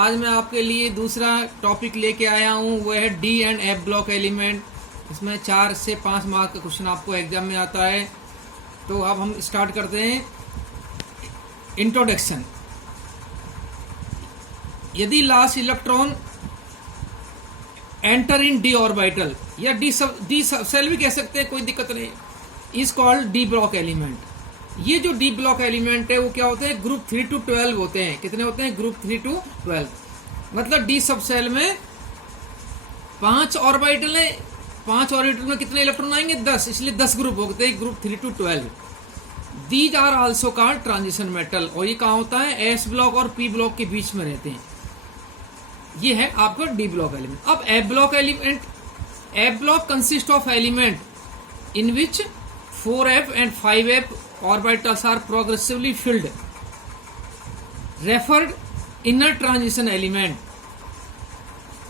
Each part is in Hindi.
आज मैं आपके लिए दूसरा टॉपिक लेके आया हूँ, वो है D and F block element. इसमें 4 से 5 मार्क का क्वेश्चन आपको एग्जाम में आता है। तो अब हम स्टार्ट करते हैं। इंट्रोडक्शन। यदि last electron enter in d orbital या डी सेल भी कह सकते हैं, कोई दिक्कत नहीं, is called D block element. ये जो डी ब्लॉक एलिमेंट है वो क्या होते हैं, ग्रुप 3 to 12 होते हैं। कितने होते हैं, ग्रुप 3 to 12। मतलब डी सब सेल में 5 ऑर्बिटल है, 5 ऑर्बिटल में कितने इलेक्ट्रॉन आएंगे, 10, इसलिए 10 ग्रुप होते हैं, group 3 to 12। These are also called transition metal. और ये कहाँ होता है, एस ब्लॉक और पी ब्लॉक के बीच में रहते हैं। ये है आपका डी ब्लॉक एलिमेंट। अब F block element. F block consist of element in which 4f and 5f orbitals are progressively filled, referred inner transition element,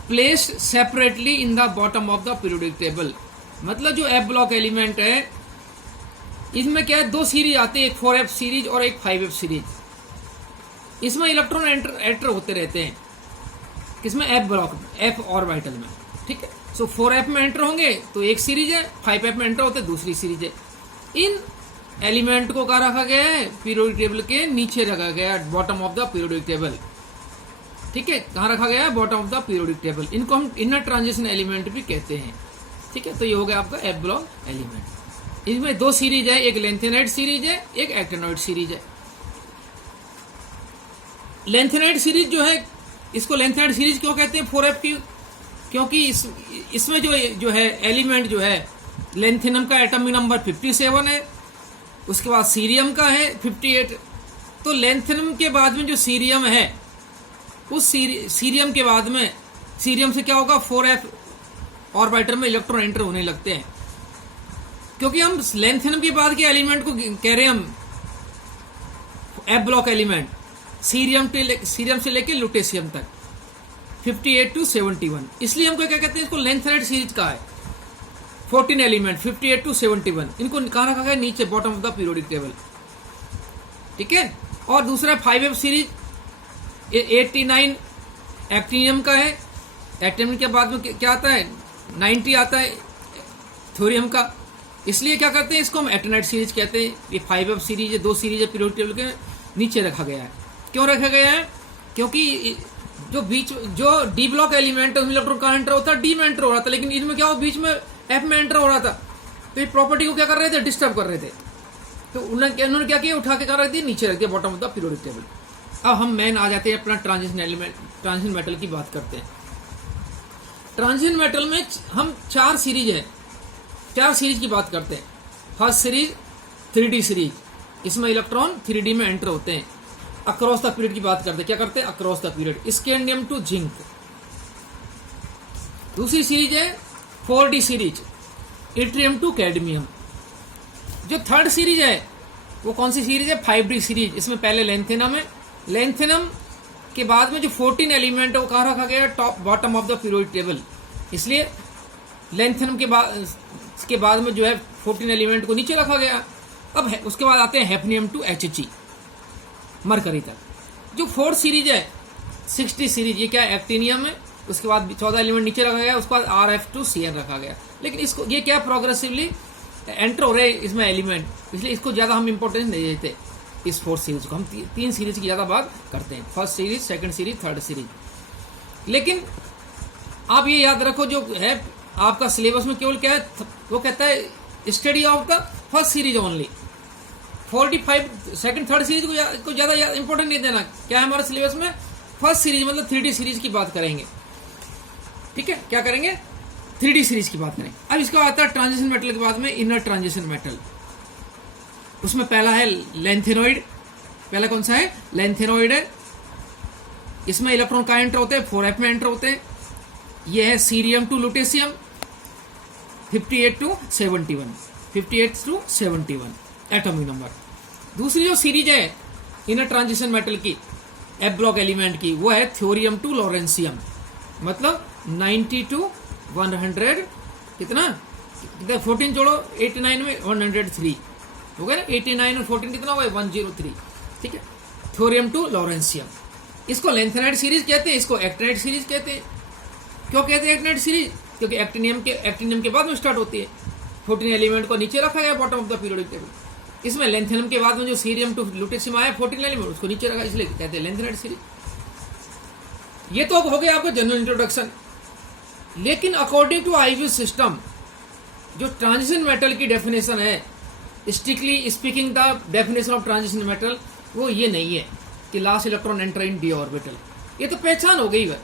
placed separately in the bottom of the periodic table। मतलब जो एफ ब्लॉक एलिमेंट है इसमें क्या है, 2 सीरीज आते हैं, एक 4f सीरीज और एक 5f सीरीज। इसमें इलेक्ट्रॉन एंटर होते रहते हैं, किसमें, एफ ब्लॉक, एफ ऑर्बिटल में। ठीक है, सो 4f में एंटर होंगे तो एक सीरीज है, 5f में एंटर होते दूसरी सीरीज है। इन एलिमेंट को कहाँ रखा गया है, पीरियोडिक टेबल के नीचे रखा गया है, bottom of the periodic table. ठीक है, कहाँ रखा गया है, bottom of the periodic table. इनको हम इनर ट्रांजिशन एलिमेंट भी कहते हैं। ठीक है, तो ये हो गया आपका एफ ब्लॉक एलिमेंट। इसमें 2 सीरीज है, एक लेंथेनाइड सीरीज है, एक एक्टिनोइड सीरीज है। लेंथेनाइड सीरीज जो है, इसको लेंथेनाइड सीरीज क्यों कहते हैं 4f की, क्योंकि इसमें जो है एलिमेंट जो है, लेंथेनम का एटॉमिक नंबर 57 है, उसके बाद सीरियम का है 58। तो लेंथेनम के बाद में जो सीरियम है, उस सीरियम के बाद में, सीरियम से क्या होगा, 4f ऑर्बिटल में इलेक्ट्रॉन एंटर होने लगते हैं। क्योंकि हम लेंथेनम के बाद के एलिमेंट को कह रहे हैं हम एफ ब्लॉक एलिमेंट, सीरियम से लेके लुटेशियम तक, 58 to 71। इसलिए हमको क्या कहते हैं, इसको लेंथेनाइड सीरीज का है। 14 एलिमेंट 58 to 71, इनको कहाँ रखा गया, नीचे bottom of the periodic table. ठीक है, और दूसरा 5f सीरीज 89 एक्टिनियम का है। एक्टिनियम के बाद में क्या आता है, 90 आता है थोरियम का। इसलिए क्या करते हैं, इसको हम एक्टिनाइड सीरीज कहते हैं। ये 5f सीरीज है, 2 सीरीज है, पीरियोडिक टेबल के नीचे रखा गया है। क्यों रखा गया है, क्योंकि जो डी ब्लॉक एलिमेंट है उसमें इलेक्ट्रॉन कहाँ एंटर होता है, डी में एंटर हो रहा था, लेकिन इनमें क्या हो, बीच में एफ में एंटर हो रहा था। तो ये प्रॉपर्टी को क्या कर रहे थे, डिस्टर्ब कर रहे थे। तो उन्होंने क्या किया, उठा के क्या रख दिया, नीचे रख दिया, bottom of the periodic table. अब हम मेन आ जाते हैं अपना ट्रांजिशन एलिमेंट, ट्रांजिशन मेटल की बात करते हैं। ट्रांजिशन मेटल में हम 4 सीरीज है, 4 सीरीज की बात करते हैं। फर्स्ट सीरीज 3D सीरीज, इसमें इलेक्ट्रॉन 3D में एंटर होते हैं। अक्रॉस द पीरियड की बात करते हैं, क्या करते हैं, across the period, scandium to zinc. दूसरी सीरीज है 4D series, yttrium to cadmium. जो थर्ड सीरीज है वो कौन सी सीरीज है, 5D सीरीज। इसमें पहले लेंथेनम है, लेंथेनम के बाद में जो 14 एलिमेंट है वो कहाँ रखा गया, top bottom of the periodic table. इसलिए लेंथेनम के बाद में जो है 14 एलिमेंट को नीचे रखा गया। अब उसके बाद आते हैं हैफनियम टू HG, मरकरी तक। जो 4th सीरीज है 60 सीरीज, ये क्या एक्टिनियम है, उसके बाद 14 एलिमेंट नीचे रखा गया, उसके बाद RF to CN रखा गया। लेकिन इसको ये क्या प्रोग्रेसिवली एंटर हो रहे हैं इसमें एलिमेंट, इसलिए इसको ज्यादा हम इंपॉर्टेंस नहीं देते। इस 4th सीरीज को हम 3 सीरीज की ज्यादा बात करते हैं, first series, second series, third series. लेकिन आप ये याद रखो, जो है आपका सिलेबस में केवल क्या है, वो कहता है study of the first series only. 45 second third series को ज्यादा इंपॉर्टेंट नहीं देना। क्या है हमारे सिलेबस में, फर्स्ट सीरीज मतलब 3D सीरीज की बात करेंगे। ठीक है, क्या करेंगे, 3D सीरीज की बात करेंगे। अब इसका आता है ट्रांजिशन मेटल के बाद में इनर ट्रांजिशन मेटल। उसमें पहला है लेंथेनोइड। पहला कौन सा है, लेंथेनोइड है। इसमें इलेक्ट्रॉन कहाँ एंटर होते हैं, 4f में एंटर होते हैं। यह है cerium to lutetium, 58 to 71 atomic number. दूसरी जो सीरीज है इनर ट्रांजिशन मेटल की, एफ ब्लॉक एलिमेंट की, वो है थ्योरियम टू लॉरेंसियम। मतलब 90 to 100, कितना 14 जोड़ो, 89 में 103 हो गया ना, 89 और 14 कितना हुआ, 103। ठीक है, थ्योरियम टू लॉरेंसियम। इसको लेंथेनाइड सीरीज कहते हैं, इसको एक्टिनाइड सीरीज कहते हैं। क्यों कहते हैं एक्टिनाइड सीरीज? क्योंकि एक्टिनियम के बाद में स्टार्ट होती है। 14 एलिमेंट को नीचे रखा गया bottom of the periodic table. इसमें लेंथेनम के बाद में जो सीरियम टू लुटेशियम आया 14 एलिमेंट, उसको नीचे रखा, इसलिए कहते हैं लेंथेनाइड सीरीज। ये तो हो गया आपका जनरल इंट्रोडक्शन। लेकिन अकॉर्डिंग टू आईवी सिस्टम जो ट्रांजिशन मेटल की डेफिनेशन है, strictly speaking the definition of transition metal, वो ये नहीं है कि last electron enter in d orbital. ये तो पहचान हो गई है,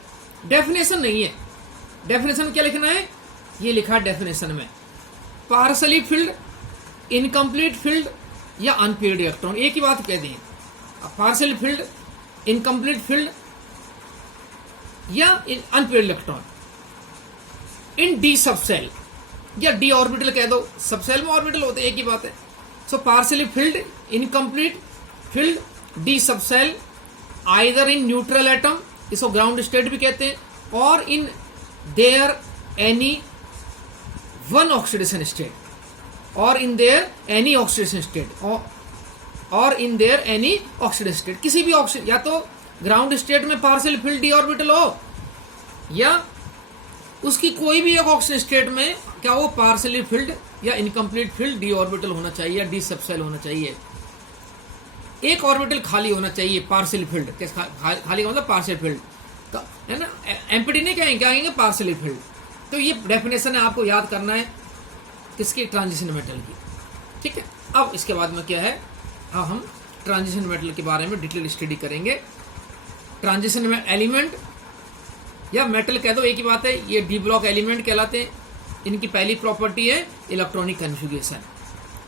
डेफिनेशन नहीं है। डेफिनेशन क्या लिखना है? ये लिखा है डेफिनेशन में, पार्सली फिल्ड, इनकम्प्लीट फिल्ड या अनपेयर्ड इलेक्ट्रॉन, एक ही बात कह दी है। पार्सली फिल्ड, इनकम्प्लीट फिल्ड या unpaired electron in D subshell या डी ऑर्बिटल कह दो, सबसेल में ऑर्बिटल होते, एक ही बात है। So partially filled, incomplete filled, d subshell, either in neutral atom, इसको ग्राउंड स्टेट भी कहते हैं, और in their any one oxidation state, और in their any oxidation state, और in their any oxidation state, किसी भी ऑक्सीडेशन, या तो ग्राउंड स्टेट में पार्शियल फिल्ड डी ऑर्बिटल हो, या उसकी कोई भी एक ऑक्सीडेशन स्टेट में क्या वो पार्शियली फिल्ड या इनकम्प्लीट फिल्ड डी ऑर्बिटल होना चाहिए या डी सबसेल होना चाहिए। एक ऑर्बिटल खाली होना चाहिए, पार्शियल फिल्ड, खाली का मतलब पार्शियल फिल्ड, तो है ना, एम्प्टी नहीं कहेंगे, क्या कहेंगे? Partially field. तो ये डेफिनेशन है, आपको याद करना है किसकी? ट्रांजिशन मेटल की। ठीक है, अब इसके बाद में क्या है, हम ट्रांजिशन मेटल के बारे में डिटेल स्टडी करेंगे। ट्रांजिशन में एलिमेंट या मेटल कह दो, एक ही बात है। ये डी ब्लॉक एलिमेंट कहलाते हैं। इनकी पहली प्रॉपर्टी है इलेक्ट्रॉनिक कन्फिगरेशन।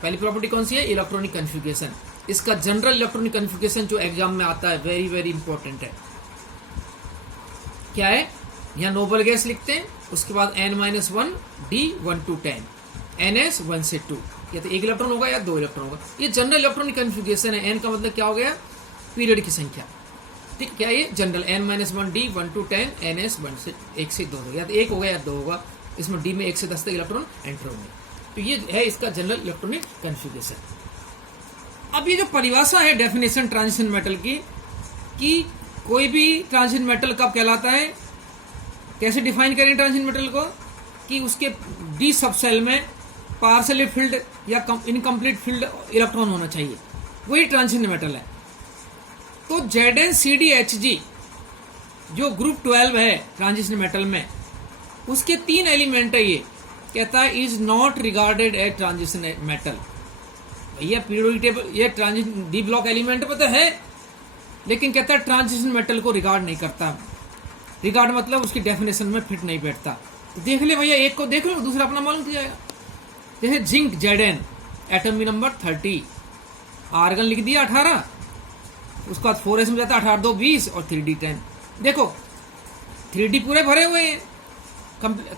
पहली प्रॉपर्टी कौन सी है? Electronic configuration. इसका जनरल इलेक्ट्रॉनिक कन्फिगरेशन जो एग्जाम में आता है, वेरी वेरी इंपॉर्टेंट है। क्या है? यहाँ नोबल गैस लिखते हैं, उसके बाद n-1 d 1 to 10, ns 1 से 2, या तो एक इलेक्ट्रॉन होगा या दो इलेक्ट्रॉन होगा। ये जनरल इलेक्ट्रॉनिक कन्फिगरेशन है। n का मतलब क्या हो गया? पीरियड की संख्या। ठीक, क्या ये general n-1 d 1 to 10, ns 1 से 2, या तो एक होगा या दो होगा। इसमें d में 1 से 10 तक इलेक्ट्रॉन एंटर होंगे। तो ये है इसका जनरल इलेक्ट्रॉनिक कन्फिगरेशन। अब ये जो परिभाषा है डेफिनेशन ट्रांजिशन मेटल की, कि कोई भी ट्रांजिशन मेटल कब कहलाता है, कैसे डिफाइन करें ट्रांजिशन मेटल को, कि उसके डी सबसेल में पार्शियली फिल्ड या इनकम्प्लीट फिल्ड इलेक्ट्रॉन होना चाहिए, वही ट्रांजिशन मेटल है। तो ZnCdHg जो ग्रुप 12 है ट्रांजिशन मेटल में, उसके 3 एलिमेंट है। ये कहता है is not regarded as transition metal. भैया पीरियोडिक टेबल, ये ट्रांजिशन डी ब्लॉक एलिमेंट पर तो है, लेकिन कहता है ट्रांजिशन मेटल को रिगार्ड नहीं करता। रिगार्ड मतलब उसकी डेफिनेशन में फिट नहीं बैठता। तो देख ले भैया, एक को देख लो, दूसरा अपना मालूम हो जाएगा। जैसे zinc Zn, atom number 30, argon लिख दिया 18, उसके बाद 4s में जाता है 18 2 20 और 3d 10। देखो 3d पूरे भरे हुए हैं,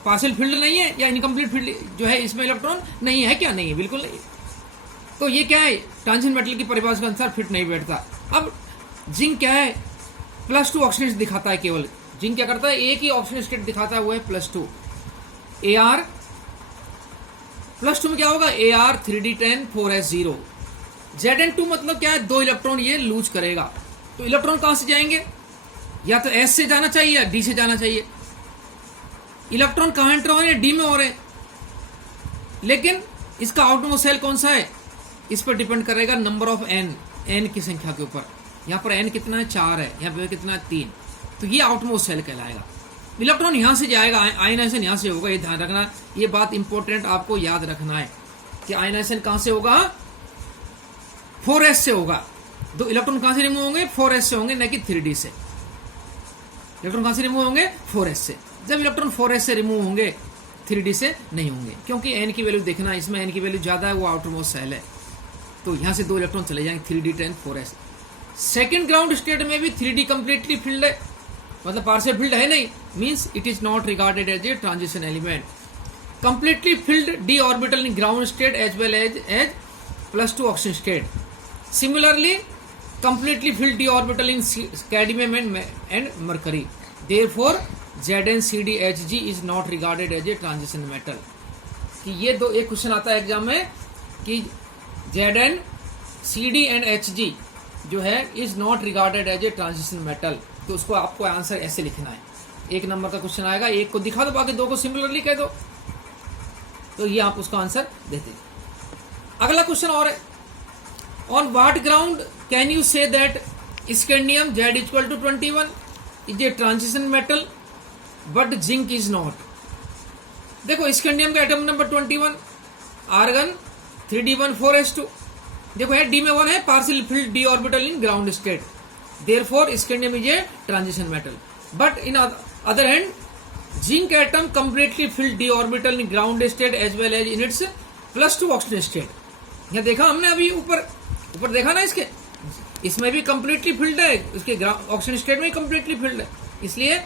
पार्शियल फील्ड नहीं है या इनकम्प्लीट फील्ड जो है इसमें इलेक्ट्रॉन नहीं है। क्या नहीं है? बिल्कुल नहीं। तो ये क्या है? ट्रांजिशन मेटल की परिभाषा के अनुसार फिट नहीं बैठता। अब जिंक क्या है? +2 ऑक्सीडेशन दिखाता है केवल। जिंक क्या करता है? एक ही ऑक्सीडेशन स्टेट दिखाता है, वो है +2 Ar। +2 में क्या होगा? Ar 3d10 4s0। Zn2 मतलब क्या है? 2 इलेक्ट्रॉन ये लूज करेगा। तो इलेक्ट्रॉन कहां से जाएंगे? या तो S से जाना चाहिए या D से जाना चाहिए। इलेक्ट्रॉन कहां एंटर हो रहे हैं? D में हो रहे हैं। लेकिन इसका आउटमोस्ट सेल कौन सा है? इस पर डिपेंड करेगा नंबर ऑफ n की संख्या के ऊपर। यहाँ पर n कितना है? 4 है, यहाँ पे कितना है? 3। तो ये आउटमोस्ट सेल कहलाएगा। इलेक्ट्रॉन यहां से जाएगा, आयनाइजेशन यहां से होगा। ये ध्यान रखना, ये बात इंपॉर्टेंट आपको याद रखना है कि आयनाइजेशन कहां से होगा? 4s से होगा। दो इलेक्ट्रॉन कहां से रिमूव होंगे? 4s से होंगे, न कि 3d से। इलेक्ट्रॉन कहां से रिमूव होंगे? 4s से। जब इलेक्ट्रॉन 4s से रिमूव होंगे, 3d से नहीं होंगे, क्योंकि n की वैल्यू देखना, इसमें n की वैल्यू ज्यादा है, वो आउटरमोस्ट सेल है। तो यहां से 2 इलेक्ट्रॉन चले जाएंगे, 3d10 4s। Second ground state में भी 3d कंप्लीटली फिल्ड है, मतलब पार्शियल फिल्ड है नहीं, means it is not regarded as a transition element. Completely filled D orbital in ground state as well as +2 oxygen state. Similarly completely filled d orbital in cadmium and mercury. Therefore, ZnCdHg is not regarded as a transition metal. कि ये दो, एक क्वेश्चन आता है एग्जाम में कि Zn, Cd and Hg जो है is not regarded as a transition metal. तो उसको आपको आंसर ऐसे लिखना है। 1 नंबर का क्वेश्चन आएगा, 1 को दिखा दो, बाकी 2 को सिमिलरली कह दो, तो ये आप उसका आंसर देते। अगला क्वेश्चन और है, on what ground can you say that scandium Z equal to 21 is a transition metal but zinc is not. देखो स्कैंडियम का एटम नंबर 21, आर्गन 3d14s2, देखो है डी में 1 है, partial filled D orbital in ground state, therefore scandium is a transition metal. But in other hand zinc atom completely filled D orbital in ground state as well as in its +2 oxygen state. यह देखा हमने अभी ऊपर देखा ना, इसमें भी कंप्लीटली फिल्ड है, उसके ऑक्सीजन स्टेट में कंप्लीटली फिल्ड है, इसलिए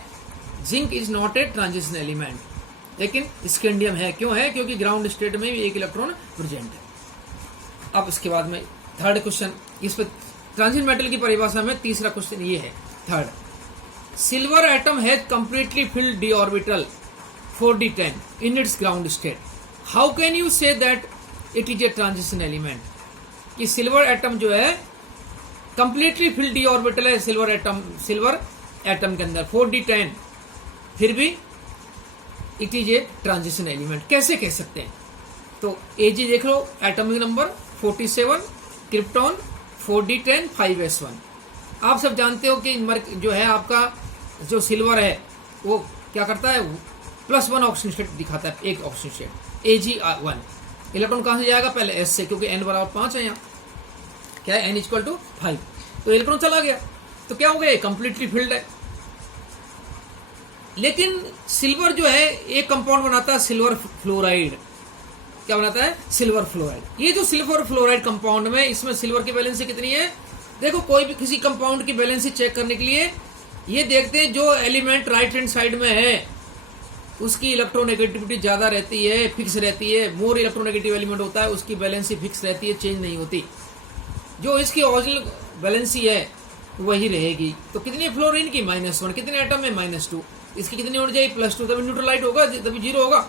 zinc is not a transition element. लेकिन स्कैंडियम है, क्यों है? क्योंकि ग्राउंड स्टेट में भी 1 इलेक्ट्रॉन प्रेजेंट है। अब इसके बाद में थर्ड क्वेश्चन, इस पर ट्रांजिशन मेटल की परिभाषा में तीसरा क्वेश्चन ये है, third, silver atom has completely filled D orbital 4d10 in its ground state, how can you say that it is a transition element? कि सिल्वर एटम जो है कंप्लीटली फिल्ड डी ऑर्बिटल है सिल्वर एटम के अंदर 4d10, फिर भी it is a transition element, कैसे कह सकते हैं? तो एजी देख लो, atomic number 47, krypton 4d10 5s1। आप सब जानते हो कि जो है आपका जो सिल्वर है वो क्या करता है, +1 ऑक्सीजन स्टेट दिखाता है, एक ऑक्सीजन स्टेट Ag1। इलेक्ट्रॉन कहां से जाएगा? पहले S से, क्योंकि n बराबर 5 है, यहाँ क्या है n इक्वल टू 5, तो इलेक्ट्रॉन चला गया, तो क्या हो गया? कंप्लीटली फिल्ड है। लेकिन सिल्वर जो है एक कंपाउंड बनाता है सिल्वर फ्लोराइड, क्या बनाता है? Silver fluoride. ये जो सिल्वर फ्लोराइड कंपाउंड में, इसमें सिल्वर की वैलेंसी कितनी है? देखो कोई भी किसी कंपाउंड की वैलेंसी चेक करने के लिए ये देखते हैं जो एलिमेंट राइट हैंड साइड में है उसकी इलेक्ट्रोनेगेटिविटी ज्यादा रहती है, फिक्स रहती है। मोर इलेक्ट्रोनेगेटिव एलिमेंट होता है उसकी वैलेंसी फिक्स रहती है, चेंज नहीं होती। जो इसकी ओरिजिनल वैलेंसी है वही रहेगी। तो कितनी फ्लोरीन की? -1। कितने एटम में? -2। इसकी कितनी होनी चाहिए? +2, तभी न्यूट्रलाइट होगा, तभी 0 होगा,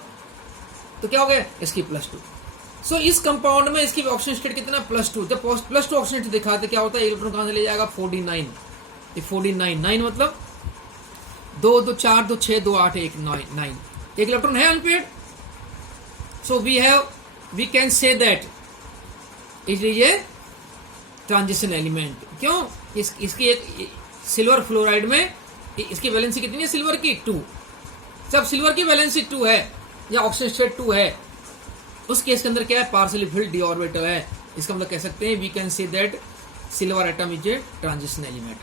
तो क्या हो गया? इसकी +2। सो इस कंपाउंड में इसकी ऑक्सीजन स्टेट कितना? +2। जब +2 ऑक्सीजन स्टेट दिखाते क्या होता है? इलेक्ट्रॉन कहां से ले जाएगा? 4d9। 9 मतलब 2 2 4 2 6 2 8 1 9, एक इलेक्ट्रॉन है unpaired. So we can say that it is a transition element. क्यों? इसकी एक सिल्वर फ्लोराइड में इसकी वैलेंसी कितनी है सिल्वर की? 2। जब सिल्वर की वैलेंसी 2 है या ऑक्सीजन स्टेट 2 है, उस केस के अंदर क्या है? पार्शियली फिल्ड डी ऑर्बिटल है। इसका मतलब कह सकते हैं we can say that silver atom is a transition element.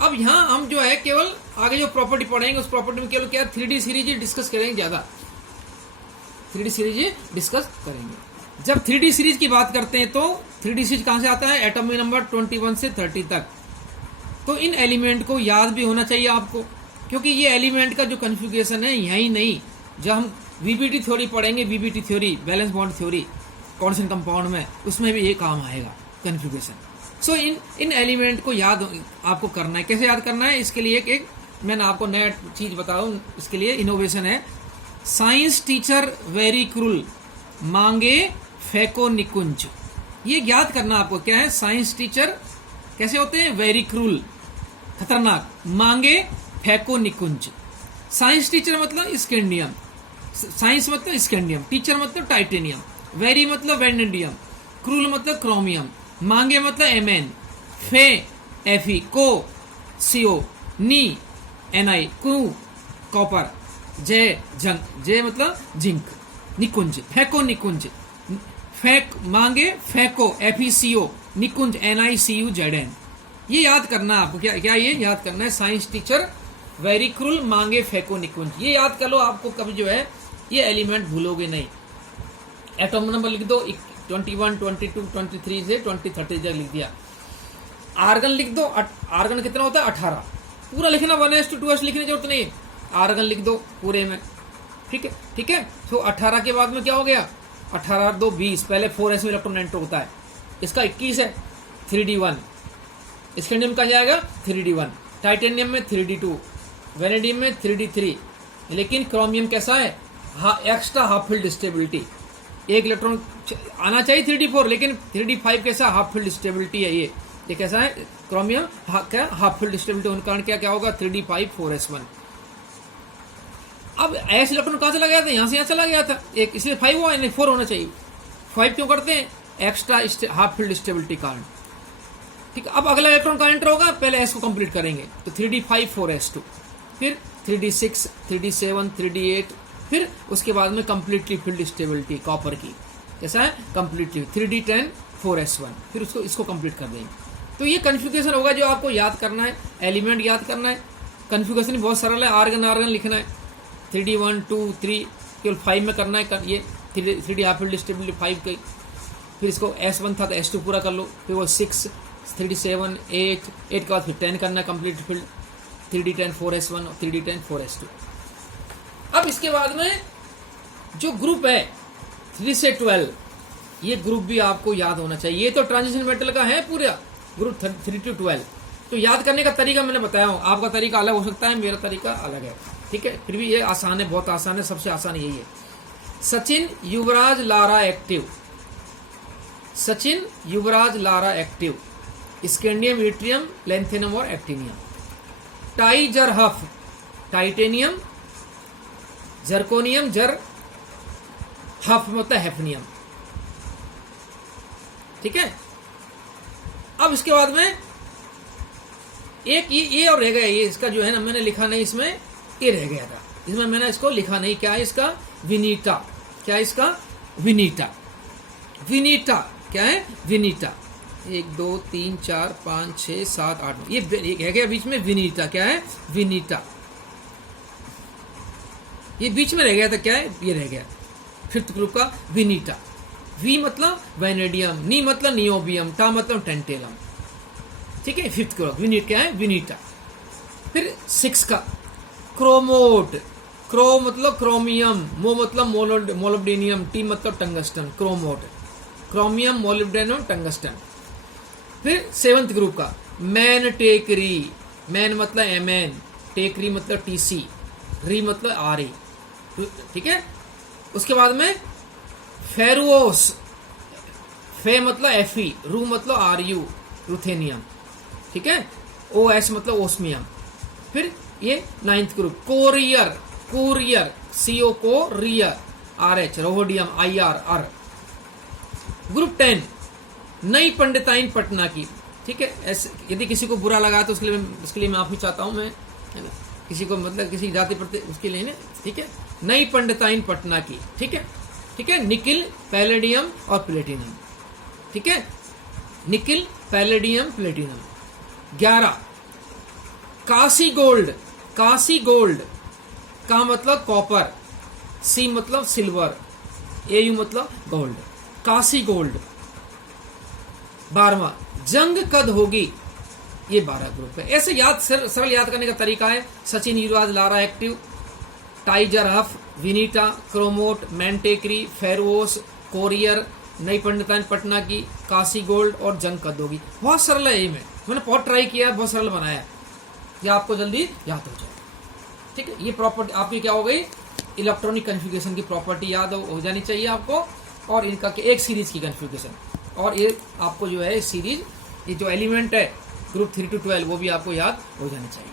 अब यहाँ हम जो है केवल आगे जो प्रॉपर्टी पढ़ेंगे उस प्रॉपर्टी में केवल क्या 3D सीरीज डिस्कस करेंगे, ज्यादा 3D सीरीज डिस्कस करेंगे। जब 3D सीरीज की बात करते हैं तो 3D सीरीज कहां से आता है? एटॉमिक नंबर 21 से 30 तक। तो इन एलिमेंट को याद भी होना चाहिए आपको, क्योंकि ये एलिमेंट का जो कन्फिगरेशन है यही नहीं, जब हम वीबीटी थ्योरी पढ़ेंगे, VBT theory valence bond theory constant compound में, उसमें भी ये काम आएगा कन्फिगरेशन। सो इन एलिमेंट को याद आपको करना है। कैसे याद करना है? इसके लिए एक मैंने आपको नया चीज बताऊं, इसके लिए इनोवेशन है। साइंस टीचर वेरी क्रूल मांगे फेको निकुंज। ये याद करना आपको, क्या है? साइंस टीचर कैसे होते हैं? वेरी क्रूल, खतरनाक, मांगे फेको निकुंज। साइंस टीचर मतलब स्कैंडियम, साइंस मतलब स्कैंडियम, टीचर मतलब टाइटेनियम, वेरी मतलब वेनेडियम, क्रूल मतलब क्रोमियम, मांगे मतलब Mn, फे Fe, को CO, नी Ni, कु कॉपर, जय जंक, जय मतलब जिंक, निकुंज फेको निकुंज, फेक मांगे फेको FeCO, निकुंज NiCuZn। ये याद करना आपको, क्या ये याद करना है? साइंस टीचर वेरी क्रूल मांगे फेको निकुंज, ये याद कर लो। आपको कभी जो है ये एलिमेंट भूलोगे नहीं। एटॉमिक नंबर लिख दो, 21, 22, 23 से 20, 30 तक लिख दिया। आर्गन लिख दो, आर्गन कितना होता है? 18। पूरा लिखना 1s to 2s लिखने की जरूरत नहीं, आर्गन लिख दो पूरे में, ठीक है, ठीक है। तो 18 के बाद में क्या हो गया? 18 2 20, पहले 4s में इलेक्ट्रॉन एंटर होता है, इसका 21 है 3d1। स्कैंडियम का जाएगा 3d1, टाइटेनियम में 3d2, वेनेडियम में 3d3। लेकिन क्रोमियम कैसा है? एक्स्ट्रा हाफ फील्ड स्टेबिलिटी, एक इलेक्ट्रॉन आना चाहिए 3d4, लेकिन 3d5 कैसा हाफ फील्ड स्टेबिलिटी है ये, ये कैसा है क्रोमियम क्या हाफ फील्ड स्टेबिलिटी होने के कारण क्या होगा 3d5 4s1। अब एस इलेक्ट्रॉन कहां चला गया था, यहां से यहां चला गया था एक, इसलिए 5 हुआ, यानी 4 होना चाहिए। 5 क्यों करते हैं, एक्स्ट्रा हाफ फील्ड स्टेबिलिटी कारण। ठीक है, अब अगला इलेक्ट्रॉन कहां एंटर होगा, पहले एस को कंप्लीट करेंगे, तो 3d5 4s2, फिर 3d6 3d7 3d8, फिर उसके बाद में कंप्लीटली फील्ड स्टेबिलिटी कॉपर की कैसा है कंप्लीटली 3d10 4s1, फिर उसको इसको कंप्लीट कर देंगे। तो ये कन्फिगरेशन होगा जो आपको याद करना है, एलिमेंट याद करना है। कन्फिगरेशन बहुत सरल है, आर्गन आर्गन लिखना है, 3d1 2 3 केवल 5 में करना है, ये 3d हाफ फील्ड स्टेबिलिटी 5 की, फिर इसको s1 था तो s2 पूरा कर लो, फिर वो 6 3d7 8 के बाद फिर 10 करना है कंप्लीट फील्ड 3d10 4s1 और 3d10 4s2। अब इसके बाद में जो ग्रुप है 3 से 12, ये ग्रुप भी आपको याद होना चाहिए। ये तो ट्रांजिशन मेटल का है पूरा ग्रुप 3 to 12। तो याद करने का तरीका मैंने बताया हूं, आपका तरीका अलग हो सकता है, मेरा तरीका अलग है, ठीक है, फिर भी ये आसान है, बहुत आसान है, सबसे आसान यही है। Sachin Yuvraj Lara active, Sachin Yuvraj Lara active, scandium yttrium lanthanum और एक्टिनियम। टाई जर हफ टाइटेनियम, जर्कोनियम जर हफ में होता है हेफनियम, ठीक है। अब इसके बाद में एक ये और रह गया, ये इसका जो है ना मैंने लिखा नहीं, इसमें ये रह गया था, इसमें मैंने इसको लिखा नहीं, क्या है इसका विनीटा, क्या है इसका विनीटा, विनीटा क्या है विनीटा, 1 2 3 4 5 6 7 8 ये रह गया बीच में विनीटा, क्या है विनीटा, ये बीच में रह गया था, क्या है ये रह गया फिफ्थ ग्रुप का विनीटा। वी मतलब वैनेडियम, नी मतलब नियोबियम, टा मतलब टेंटेलम, ठीक है, फिफ्थ ग्रुप विनीट क्या है विनीटा। फिर 6 का क्रोमोट, क्रो मतलब क्रोमियम, मो मतलब मोलिब्डेनियम, टी मतलब टंगस्टन, क्रोमोट, क्रोमियम मोलिब्डेनम टंगस्टन। फिर 7th ग्रुप का मैन टेकरी, मैन मतलब एमएन, टेकरी मतलब टीसी, री मतलब आरी, ठीक है। उसके बाद में फेरुओस, फे मतलब एफी, रू मतलब आरयू रुथेनियम, ठीक है, ओ एस मतलब ओस्मियम। फिर ये 9th group courier, courier CO को रियर, R H rhodium I R R. Group 10 नई पंडिताइन पटना की, ठीक है। यदि किसी को बुरा लगा तो उसके लिए माफी चाहता हूं मैं, है ना, किसी को मतलब किसी जाति प्रति उसके लिए, ठीक है, नई पंडिताइन पटना की, ठीक है, ठीक है। निकिल पैलेडियम और प्लेटिनम, ठीक है, निकिल पैलेडियम प्लेटिनम। 11 काशी गोल्ड, काशी गोल्ड का मतलब कॉपर, सी मतलब सिल्वर, एयू मतलब गोल्ड, काशी गोल्ड। 12वां जंग कद होगी, ये 12 ग्रुप है। ऐसे याद सरल याद करने का तरीका है, Sachin Yuvraj Lara active, tiger huff, विनीटा, क्रोमोट, मैंटेक्री, फेरोस, कोरियर, नई पंडिताइन पटना की, काशी गोल्ड और जंग कद होगी। बहुत सरल है, ये मैंने बहुत ट्राई किया, बहुत सरल बनाया, ये आपको जल्दी याद हो जाए, ठीक है। ये प्रॉपर्टी आपकी क्या हो गई, इलेक्ट्रॉनिक कन्फिगरेशन की प्रॉपर्टी याद हो जानी चाहिए आपको, और इनका एक सीरीज की कन्फिगरेशन, और ये आपको जो है सीरीज, ये जो एलिमेंट है ग्रुप 3 to 12 वो भी आपको याद हो जाना चाहिए।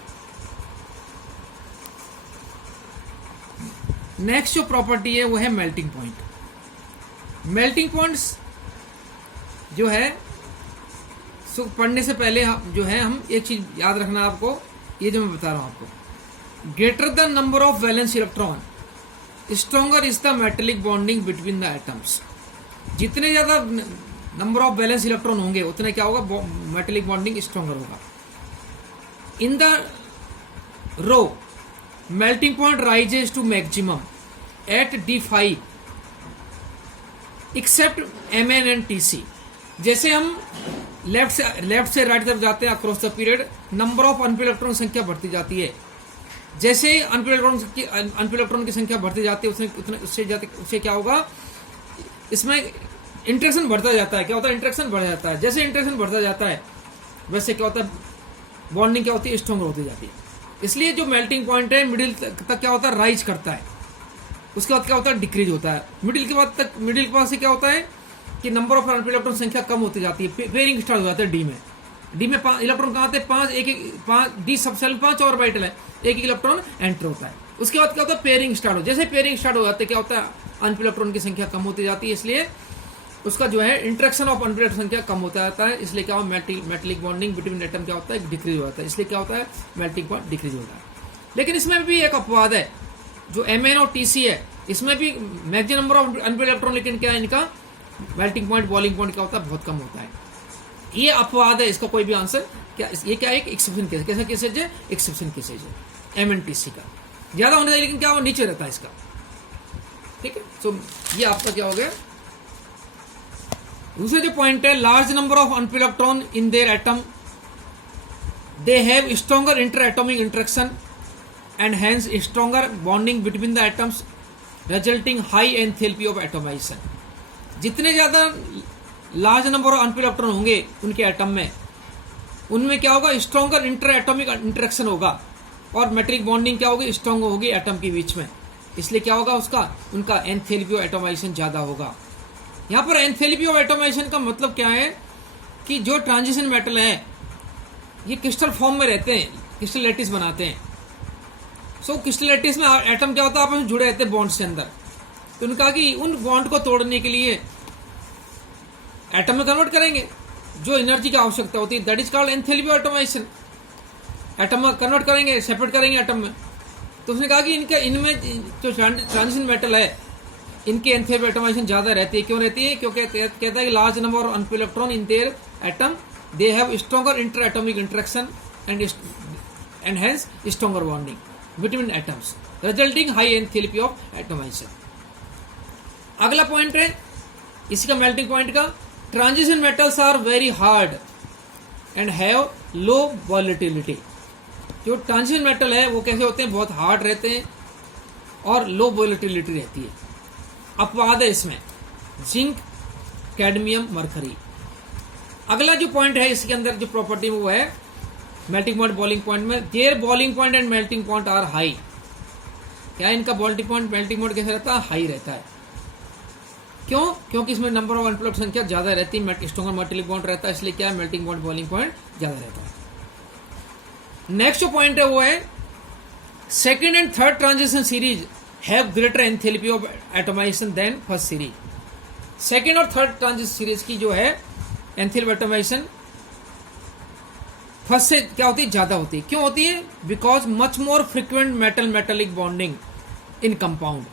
नेक्स्ट जो प्रॉपर्टी है वो है मेल्टिंग पॉइंट। मेल्टिंग पॉइंट्स जो है पढ़ने से पहले जो है हम एक चीज याद रखना आपको, ये जो मैं बता रहा हूं आपको, greater the number of valence electron stronger is the metallic bonding between the atoms. जितने ज्यादा नंबर ऑफ वैलेंस इलेक्ट्रॉन होंगे उतने क्या होगा, मेटेलिक बॉन्डिंग स्ट्रॉन्गर होगा। In the row melting point rises to maximum at D5 except Mn and Tc। जैसे हम लेफ्ट से राइट तरफ जाते हैं across the period, number of unpaired electron की संख्या बढ़ती जाती है। जैसे अनपेड इलेक्ट्रॉन की संख्या बढ़ती जाती है उससे क्या होगा, इसमें इंटरेक्शन बढ़ता जाता है। क्या होता है, इंटरेक्शन बढ़ जाता है। जैसे इंटरेक्शन बढ़ता जाता है वैसे क्या होता है, बॉन्डिंग क्या होती है, स्ट्रॉन्गर होती जाती है। इसलिए जो मेल्टिंग पॉइंट है मिडिल तक क्या होता है, राइज करता है, उसके बाद क्या होता है, डिक्रीज होता है। मिडिल के बाद से क्या होता है कि नंबर ऑफ अनपेड इलेक्ट्रॉन संख्या कम होती जाती है, पेयरिंग स्टार्ट हो जाता है डी में, डी में इलेक्ट्रॉन कहाँ आते हैं? 5, एक डी सब सेल 5 ऑर्बिटल है, एक इलेक्ट्रॉन एंटर होता है। उसके बाद क्या होता है? पेयरिंग स्टार्ट हो, जैसे पेयरिंग स्टार्ट हो जाते हैं क्या होता है? अनपिल इलेक्ट्रॉन की संख्या कम होती जाती है, इसलिए उसका जो है इंटरेक्शन ऑफ अनपिल इलेक्ट्रॉन संख्या कम होता जाता है, इसलिए क्या होता है? मेटलिक बॉन्डिंग बिटवीन एटम क्या होता है? डिक्रीज हो जाता है, इसलिए क्या होता है? मेल्टिंग पॉइंट डिक्रीज होता है। लेकिन इसमें भी एक अपवाद है, जो Mn और Tc है, इसमें भी maximum number of unpaired electron, लेकिन क्या है इनका मेल्टिंग पॉइंट बॉइलिंग पॉइंट क्या होता है? बहुत कम होता है। ये अपवाद है, इसका कोई भी आंसर क्या? ये क्या है? एक एक्सेप्शन केस। कैसा केसेज है? एक्सेप्शन केसेज है MnTc का। ज्यादा होने चाहिए लेकिन क्या वो नीचे रहता है इसका, ठीक है। सो ये आपका क्या हो गया? दूसरा जो पॉइंट है, large number of unpaired electron in their atom, they have stronger interatomic interaction and hence stronger bonding between the atoms resulting high enthalpy of atomization. जितने ज्यादा large number of unpaired electron होंगे उनके एटम में, उनमें क्या होगा? स्ट्रॉन्गर इंटर एटॉमिक इंटरेक्शन होगा और मेट्रिक बॉन्डिंग क्या होगी? स्ट्रॉन्ग होगी एटम के बीच में, इसलिए क्या होगा? उनका एंथैल्पी ऑफ एटोमाइजेशन ज्यादा होगा। यहाँ पर एंथैल्पी ऑफ एटोमाइजेशन का मतलब क्या है? कि जो ट्रांजिशन मेटल है ये क्रिस्टल फॉर्म में रहते हैं, क्रिस्टल लैटिस बनाते हैं। सो क्रिस्टल लैटिस में एटम क्या होता है? आपस में जुड़े रहते हैं बॉन्ड से अंदर। तो उन्होंने कहा कि उन बॉन्ड को तोड़ने के लिए एटम में कन्वर्ट करेंगे, जो एनर्जी की आवश्यकता होती है, that is called enthalpy of atomisation. Atom में कन्वर्ट करेंगे, सेपरेट करेंगे एटम में। तो उसने कहा कि इनमें जो ट्रांजिशन मेटल है इनकी एंथैल्पी एटोमाइजेशन ज्यादा रहती है। क्यों रहती है? क्योंकि कहता है कि large number of unpaired electron in their atom, they have stronger interatomic interaction and hence stronger bonding between atoms resulting high enthalpy of atomization. अगला पॉइंट है इसी का मेल्टिंग पॉइंट का, transition metals are very hard and have low volatility. जो ट्रांजिशन मेटल है वो कैसे होते हैं? बहुत हार्ड रहते हैं और लो वॉलेटिलिटी रहती है। अपवाद है इसमें जिंक, कैडमियम, मरकरी। अगला जो पॉइंट है इसके अंदर जो प्रॉपर्टी वो है मेल्टिंग पॉइंट बॉइलिंग पॉइंट में, their boiling point and melting point are high. क्या इनका बॉइलिंग पॉइंट मेल्टिंग पॉइंट कैसे रहता है? हाई रहता है। क्यों? क्योंकि इसमें नंबर ऑफ अनपिल संख्या ज्यादा रहती है, स्ट्रॉन्गर मेटेलिक बॉन्ड रहता है, इसलिए क्या है? मेल्टिंग पॉइंट बॉइलिंग पॉइंट ज्यादा रहता है। नेक्स्ट जो पॉइंट है वो है second and third transition series have greater enthalpy of atomization than first series. Second और थर्ड ट्रांजिशन सीरीज की जो है एंथैल्पी एटोमाइजेशन फर्स्ट से क्या होती है? ज्यादा होती है। क्यों होती है? Because much more frequent metal metallic bonding in compound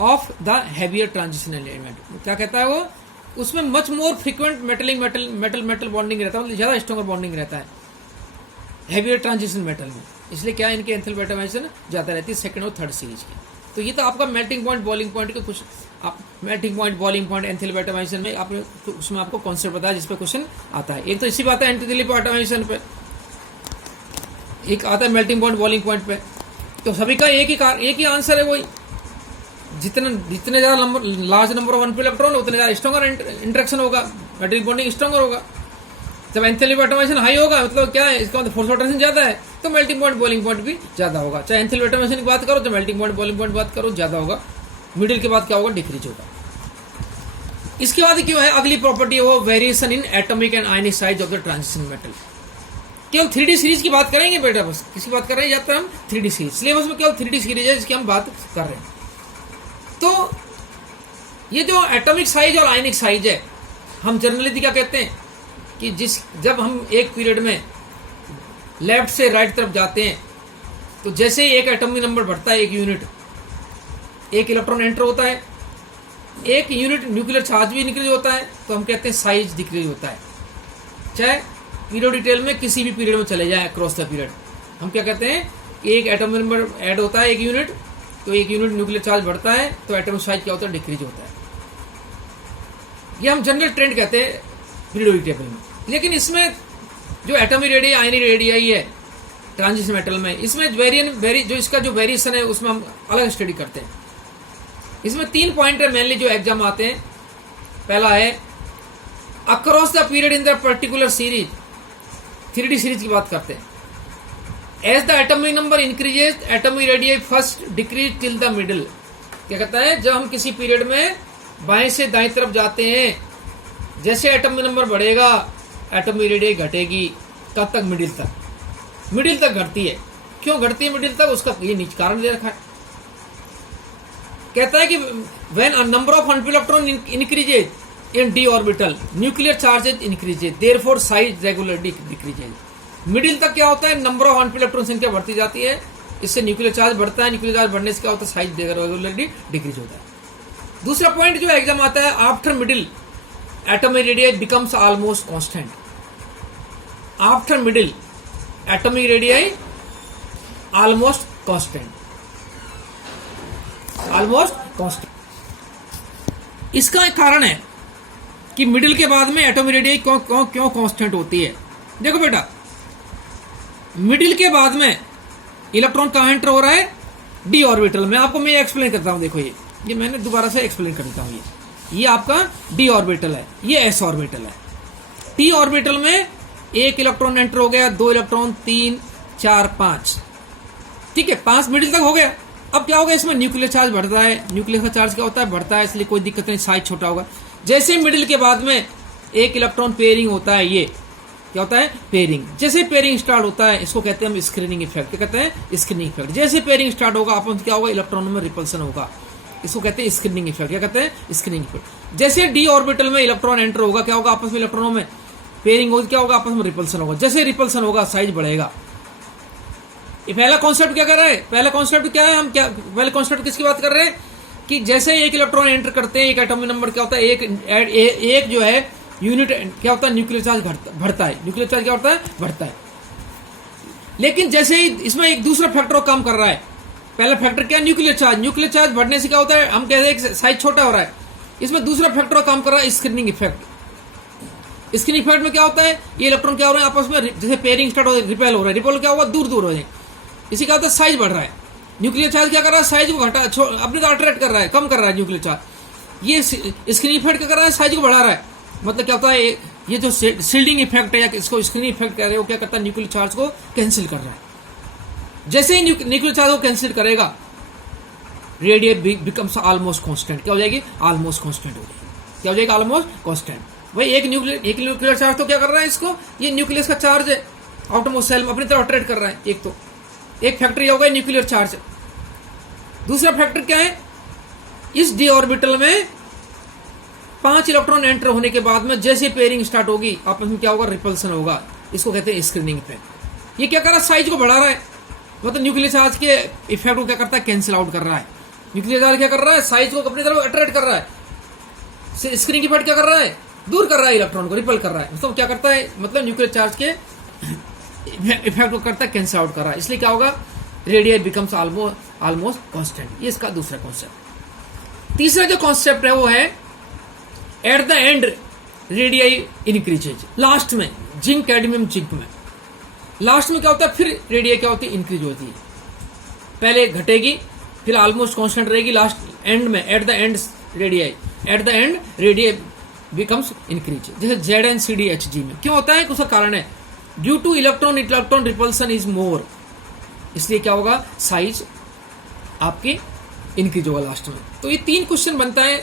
of the heavier transition element. क्या कहता है वो? उसमें much more frequent metal bonding रहता है, मतलब ज्यादा स्ट्रॉन्गर बॉन्डिंग रहता है हैवियर ट्रांजिशन मेटल में, इसलिए क्या है? इनके एंथैल्पी एटोमाइजेशन ज्यादा रहती है सेकंड और थर्ड सीरीज की। तो ये तो आपका मेल्टिंग पॉइंट बॉइलिंग पॉइंट के कुछ आप melting point boiling point enthalpy atomisation में आपने तो उसमें आपको कॉन्सेप्ट बताया जिस पे क्वेश्चन आता है। एक तो इसी बात है एंथैल्पी एटोमाइजेशन पे, एक आता है मेल्टिंग पॉइंट बॉइलिंग पॉइंट पे। तो सभी का एक ही आंसर है वही, जितने ज्यादा large number of unpaired electron उतने ज्यादा स्ट्रॉन्गर इंटरेक्शन होगा, मेटेलिक बॉन्डिंग स्ट्रॉन्गर होगा। जब एंथैल्पी एटोमाइजेशन हाई होगा मतलब क्या है? इसका मतलब फोर्स ऑफ अट्रैक्शन ज्यादा है, तो मेल्टिंग पॉइंट बॉइलिंग पॉइंट भी ज्यादा होगा। चाहे एंथैल्पी एटोमाइजेशन की बात करो तो मेल्टिंग पॉइंट बॉइलिंग पॉइंट बात करो ज्यादा होगा, मिडिल के बाद क्या होगा? डिक्रीज होगा। इसके बाद क्यों है अगली प्रॉपर्टी है वो variation in atomic and ionic size of the transition metal. केवल 3D सीरीज की बात करेंगे बेटा, बस किसकी बात कर रहे हैं? हम 3D सीरीज, सिलेबस में केवल 3D सीरीज है जिसकी हम बात कर रहे हैं। तो ये जो एटॉमिक साइज और आयनिक साइज है, हम जनरली क्या कहते हैं कि जब हम एक पीरियड में लेफ्ट से राइट तरफ जाते हैं तो जैसे ही एक एटॉमिक नंबर बढ़ता है, एक यूनिट, एक इलेक्ट्रॉन एंटर होता है, एक यूनिट न्यूक्लियर चार्ज भी इंक्रीज होता है, तो हम कहते हैं साइज डिक्रीज होता है। चाहे पीरियड डिटेल में किसी भी पीरियड में चले जाए अक्रॉस द पीरियड, हम क्या कहते हैं कि एक एटॉमिक नंबर ऐड होता है एक यूनिट, तो एक यूनिट न्यूक्लियर चार्ज बढ़ता है तो एटॉमिक साइज क्या होता है? डिक्रीज होता है। ये हम जनरल ट्रेंड कहते हैं पीरियोडिक टेबल में। लेकिन इसमें जो एटॉमिक रेडियस आयनिक रेडियस है ट्रांजिशन मेटल में, इसमें जो इसका जो वेरिएशन है उसमें हम अलग स्टडी करते हैं। इसमें 3 पॉइंट है मेनली जो एग्जाम आते हैं। पहला है across the period in the particular series, 3D series की बात करते हैं। As the atomic number increases atomic radius first decrease till the middle. क्या कहता है? जब हम किसी पीरियड में बाएं से दाएं तरफ जाते हैं, जैसे एटॉमिक नंबर बढ़ेगा एटॉमिक रेडियस घटेगी कब तक? मिडिल तक घटती है। क्यों घटती है मिडिल तक? उसका ये नीचे कारण दे रखा है। कहता है कि when a number of unpaired electron increases in d orbital nuclear charges increases therefore size regularly decreases. Middle तक क्या होता है? नंबर ऑफ अनपिल इलेक्ट्रॉन संख्या बढ़ती जाती है, इससे न्यूक्लियर चार्ज बढ़ता है। न्यूक्लियर चार्ज बढ़ने से क्या होता है? साइज रेगुलरली डिक्रीज होता है। दूसरा पॉइंट जो एग्जाम आता है, after middle atomic radius becomes almost constant. After middle atomic radius almost constant, almost constant. इसका एक कारण है कि मिडिल के बाद में एटॉमिक रेडियस क्यों कांस्टेंट होती है। देखो बेटा, मिडिल के बाद में इलेक्ट्रॉन कहां एंटर हो रहा है? डी ऑर्बिटल में। आपको मैं एक्सप्लेन करता हूं। देखो ये मैंने दोबारा से एक्सप्लेन कर देता हूं। ये आपका डी ऑर्बिटल है, ये एस ऑर्बिटल है। टी ऑर्बिटल में एक इलेक्ट्रॉन एंटर हो गया, 2 इलेक्ट्रॉन, 3, 4, 5, ठीक है, 5 मिडिल तक हो गया। अब क्या होगा? इसमें न्यूक्लियर चार्ज बढ़ता है। न्यूक्लियर का चार्ज क्या होता है? बढ़ता है, इसलिए कोई दिक्कत नहीं, साइज छोटा होगा। जैसे मिडिल के बाद में एक इलेक्ट्रॉन पेयरिंग होता है, ये क्या होता है? पेयरिंग। जैसे पेयरिंग स्टार्ट होता है, इसको कहते हैं हम स्क्रीनिंग इफेक्ट। क्या कहते हैं? Screening effect. जैसे पेयरिंग स्टार्ट होगा, आपस क्या होगा? इलेक्ट्रॉनों में रिपल्सन होगा, इसको कहते हैं स्क्रीनिंग इफेक्ट। क्या कहते हैं? Screening effect. जैसे डी ऑर्बिटल में इलेक्ट्रॉन एंटर होगा, क्या होगा? आपस में इलेक्ट्रॉनों में पेयरिंग होगी, क्या होगा? आपस में रिपल्सन होगा। जैसे रिपल्सन होगा, साइज बढ़ेगा। ये पहला कॉन्सेप्ट क्या कर रहा है? पहला कॉन्सेप्ट क्या है? हम क्या पहले कॉन्सेप्ट किसकी बात कर रहे हैं? कि जैसे एक इलेक्ट्रॉन एंटर करते हैं, एक एटॉमिक नंबर क्या होता है? एक जो है यूनिट क्या होता है? न्यूक्लियर चार्ज बढ़ता है। न्यूक्लियर चार्ज क्या होता है? बढ़ता है। लेकिन जैसे ही इसमें एक दूसरा फैक्टर काम कर रहा है। पहला फैक्टर क्या है? Nuclear charge. न्यूक्लियर चार्ज बढ़ने से क्या होता है? हम कहते हैं साइज छोटा हो रहा है। इसमें दूसरा फैक्टर काम कर रहा है, स्क्रीनिंग इफेक्ट। स्क्रीनिंग इफेक्ट में क्या होता है? ये इलेक्ट्रॉन क्या हो रहा है? आपस में जैसे पेयरिंग स्टार्ट हो, रिपेल हो रहा है। रिपेल क्या होगा? दूर दूर हो जाए। इसी क्या होता है? साइज बढ़ रहा है। न्यूक्लियर चार्ज क्या कर रहा है? साइज को घटा अपने को अट्रैक्ट कर रहा है, कम कर रहा है न्यूक्लियर चार्ज। ये स्क्रीनिंग इफेक्ट क्या कर रहा है? साइज को बढ़ा रहा है। मतलब क्या होता है? ये जो शील्डिंग इफेक्ट है या इसको स्क्रीनिंग इफेक्ट कह रहे हो, क्या करता है? न्यूक्लियर चार्ज को कैंसिल कर रहा है। जैसे ही न्यूक्लियर चार्ज को कैंसिल करेगा, रेडियस बिकम्स ऑलमोस्ट कांस्टेंट। क्या हो जाएगी? ऑलमोस्ट कांस्टेंट हो जाएगी। क्या हो जाएगा? Almost constant. भाई एक न्यूक्लियर चार्ज तो क्या कर रहा है? इसको ये न्यूक्लियस का चार्ज है, आउटमोस्ट सेल में अपनी तरफ अट्रैक्ट कर रहा है। एक फैक्टर ये होगा न्यूक्लियर चार्ज। दूसरा फैक्टर क्या है? इस डी ऑर्बिटल में 5 इलेक्ट्रॉन एंटर होने के बाद में जैसे पेयरिंग स्टार्ट होगी, आपस में क्या होगा? रिपल्सन होगा। इसको कहते हैं स्क्रीनिंग इफेक्ट। ये क्या कर रहा है? साइज को बढ़ा रहा है। मतलब न्यूक्लियर चार्ज के इफेक्ट को क्या करता है? कैंसिल आउट कर रहा है। न्यूक्लियर चार्ज क्या कर रहा है? साइज को अपनी तरफ अट्रैक्ट कर रहा है। स्क्रीनिंग इफेक्ट क्या कर रहा है? दूर कर रहा है, इलेक्ट्रॉन को रिपल कर रहा है। मतलब क्या करता है? मतलब न्यूक्लियर चार्ज के इफेक्ट को करता है, कैंसिल आउट कर रहा है। इसलिए क्या होगा? Radius becomes almost constant. ये इसका दूसरा कॉन्सेप्ट। तीसरा जो कॉन्सेप्ट है वो है at the end radius increases. Last में जिंक कैडमियम जिंक में लास्ट में क्या होता है? फिर रेडियस क्या होती है? इंक्रीज होती है। पहले घटेगी, फिर ऑलमोस्ट कांस्टेंट रहेगी, लास्ट एंड में at the end radius becomes increase. जैसे ZnCdHg में क्यों होता है? उसका कारण है due two electron repulsion is more. इसलिए क्या होगा? साइज आपकी इंक्रीज होगा लास्ट में। तो ये 3 क्वेश्चन बनता है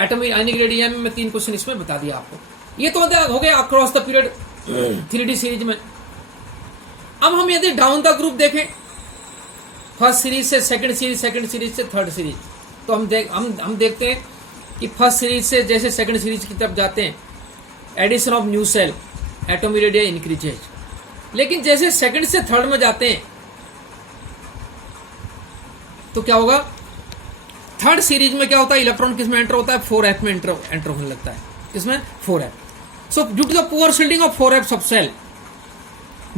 एटॉमिक आयनिक रेडियस में। 3 क्वेश्चन इसमें बता दिया आपको। ये तो हो गया across the period 3D series में। अब हम यदि डाउन द ग्रुप देखें, फर्स्ट सीरीज से सेकंड सीरीज से थर्ड सीरीज, तो हम देखते हैं कि फर्स्ट सीरीज से जैसे सेकंड सीरीज की तरफ जाते हैं, addition of new shell, atomic radius increases. लेकिन जैसे सेकंड से थर्ड में जाते हैं तो क्या होगा? थर्ड सीरीज में क्या होता है? इलेक्ट्रॉन किसमें एंटर होता है? 4f में एंटर होने लगता है। किसमें? 4f। So due to the poor shielding of 4f sub shell,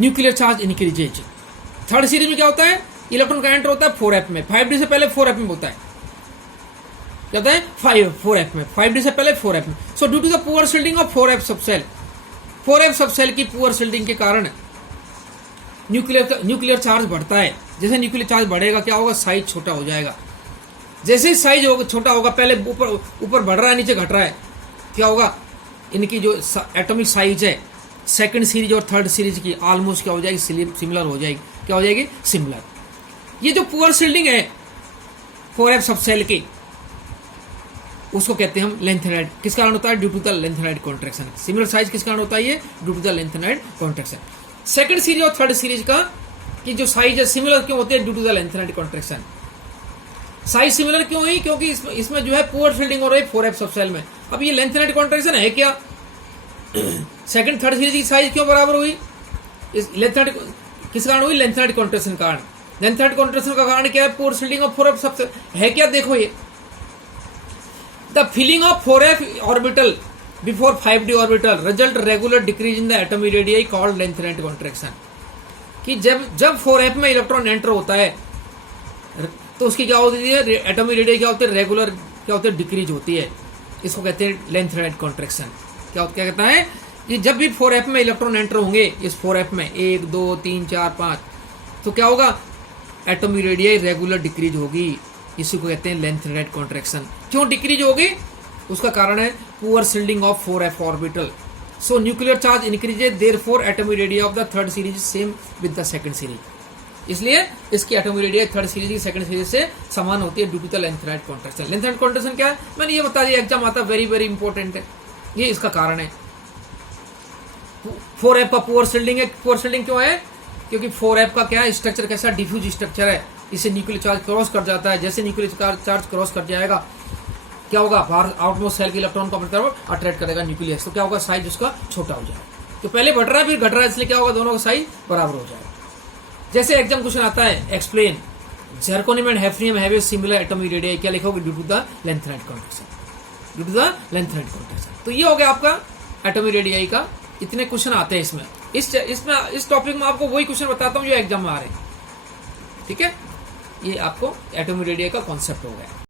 nuclear charge increases. Third series में क्या होता है? इलेक्ट्रॉन का एंटर होता है 4f में। 5d से पहले 4f में होता है। क्या होता है? 4f में। 5d से पहले 4f में। So due to the poor shielding of 4f sub cell, 4f sub cell की पुअर शील्डिंग के कारण न्यूक्लियर चार्ज बढ़ता है। जैसे न्यूक्लियर चार्ज बढ़ेगा, क्या होगा? साइज छोटा हो जाएगा। जैसे ही साइज छोटा होगा, पहले ऊपर बढ़ रहा है, नीचे घट रहा है, क्या होगा? इनकी जो एटॉमिक साइज है सेकंड सीरीज और थर्ड सीरीज की ऑलमोस्ट क्या हो जाएगी? सिमिलर हो जाएगी। क्या हो जाएगी? सिमिलर। ये जो पुअर शील्डिंग है 4f सब सेल की, उसको कहते हैं हम लेंथेनाइड। किस कारण होता है? Due to the lanthanide contraction. Similar size किस कारण होता है? ये due to the lanthanide contraction. Second series और थर्ड सीरीज का कि जो साइज है सिमिलर क्यों होती है? Due to the lanthanide contraction. Size similar क्यों हुई? क्योंकि इसमें जो है पुअर फील्डिंग हो रही है 4F सबसेल में। अब ये लेंथेनाइड कॉन्ट्रैक्शन है क्या? सेकंड थर्ड सीरीज की साइज क्यों बराबर हुई? इस लेंथेनाइड किस कारण हुई? लेंथेनाइड कॉन्ट्रैक्शन कारण। लेंथेनाइड कॉन्ट्रैक्शन का कारण क्या है? Poor fielding of 4F subshell है क्या? देखो ये the filling of 4F orbital before 5D orbital result regular decrease in the atomic radius called lanthanide contraction. कि जब 4F में इलेक्ट्रॉन एंटर होता है तो उसकी क्या होती है? एटॉमिक रेडियस क्या होती है? रेगुलर क्या होती है? डिक्रीज होती है। इसको कहते हैं लेंथेनाइड कॉन्ट्रैक्शन। क्या कहता है कि जब भी 4F में इलेक्ट्रॉन एंटर होंगे इस 4F में 1 2 3 4 5 तो क्या होगा? एटॉमिक रेडियस रेगुलर डिक्रीज होगी। इसी को कहते हैं लेंथेनाइड कॉन्ट्रैक्शन। क्यों डिक्रीज होगी? उसका कारण है poor shielding of 4F orbital. So nuclear charge increases therefore atomic radius of the third series same with the second series. इसलिए इसकी एटॉमिक रेडियस थर्ड सीरीज की सेकंड सीरीज से समान होती है due to the lanthanide contraction. Lanthanide contraction क्या है? मैंने ये बता दिया, एग्जाम आता है, वेरी वेरी इंपॉर्टेंट है। ये इसका कारण है। 4F का पुअर शिल्डिंग है। पुअर शिल्डिंग क्यों है? क्योंकि 4F का क्या है? स्ट्रक्चर कैसा? डिफ्यूज स्ट्रक्चर है। इसे न्यूक्लियर चार्ज क्रॉस कर जाता है। जैसे न्यूक्लियर चार्ज क्रॉस कर जाएगा क्या होगा? बाहर आउटमोस्ट सेल के इलेक्ट्रॉन को अपनी तरफ अट्रैक्ट करेगा न्यूक्लियस। तो क्या होगा? साइज उसका छोटा हो जाएगा। तो पहले बढ़ रहा है फिर घट रहा है, इसलिए क्या होगा? दोनों का साइज बराबर हो जाएगा। जैसे एग्जाम क्वेश्चन आता है, explain zirconium and hafnium have a similar atomic radius. क्या लिखोगे? Due to the lanthanide contraction. Due to the lanthanide contraction. तो ये हो गया आपका एटॉमिक रेडियस का। इतने क्वेश्चन आते हैं इसमें। इस टॉपिक में आपको वही क्वेश्चन बताता हूँ जो एग्जाम में आ रहे हैं। ठीक है, ये आपको एटॉमिक रेडियस का कॉन्सेप्ट हो गया।